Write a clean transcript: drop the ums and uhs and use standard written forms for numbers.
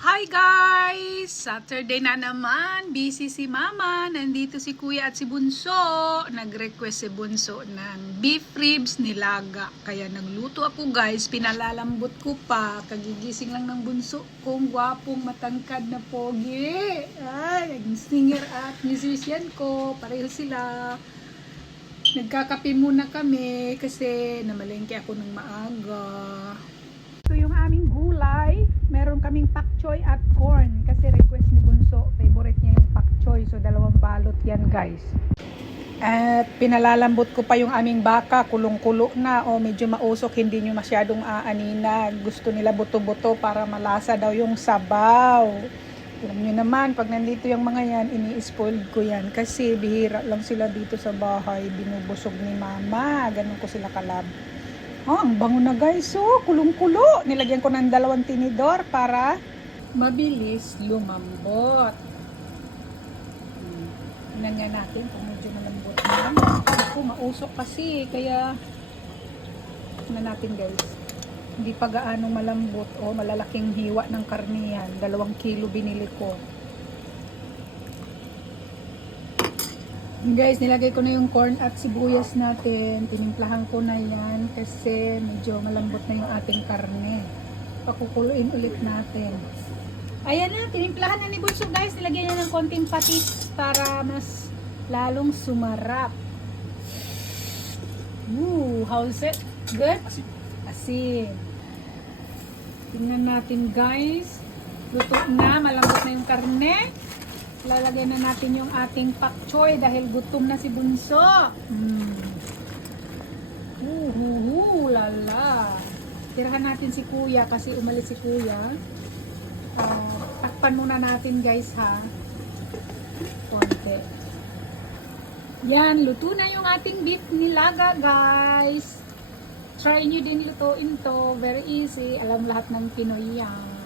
Hi guys! Saturday na naman. Busy si Mama. Nandito si Kuya at si Bunso. Nag-request si Bunso ng beef ribs nilaga. Kaya nagluto ako guys. Pinalalambot ko pa. Kagigising lang ng Bunso kong gwapong matangkad na pogi. Ay, naging singer at musician ko. Pareho sila. Nagkakape muna kami kasi namalengke ako ng maaga. Ito yung aming gulay. Meron kaming pak choy at corn kasi request ni Bunso. Favorite niya yung pak choy. So dalawang balot yan guys. At pinalalambot ko pa yung aming baka. Kulong-kulo na o medyo mausok. Hindi nyo masyadong aanina. Gusto nila buto-buto para malasa daw yung sabaw. Alam nyo naman, pag nandito yung mga yan, ini-spoiled ko yan. Kasi bihira lang sila dito sa bahay. Binubusog ni Mama. Ganun ko sila kalab. Oh, ang bango na guys. Oh, kulong-kulo. Nilagyan ko ng 2 tinidor para mabilis lumambot. Tingnan nga natin kung medyo malambot na. Ako, mausok kasi. Kaya, tingnan natin guys. Hindi pa gaano malambot. Oh, malalaking hiwa ng karne yan. 2 kilo binili ko. Guys, nilagay ko na yung corn at sibuyas natin. Tinimplahan ko na yan kasi medyo malambot na yung ating karne. Pakukuluin ulit natin. Ayan na, tinimplahan na ni Bunso guys. Nilagyan niya ng konting patis para mas lalong sumarap. Ooh, how's it? Good? Asin. Tingnan natin guys. Luto na, malambot na yung karne. Lalagay na natin yung ating pak choy dahil gutom na si Bunso. Lala. Tirahan natin si Kuya kasi umalis si Kuya. Takpan muna natin guys ha. Konti. Yan, luto na yung ating beef nilaga guys. Try nyo din lutuin to. Very easy. Alam lahat ng Pinoy yan.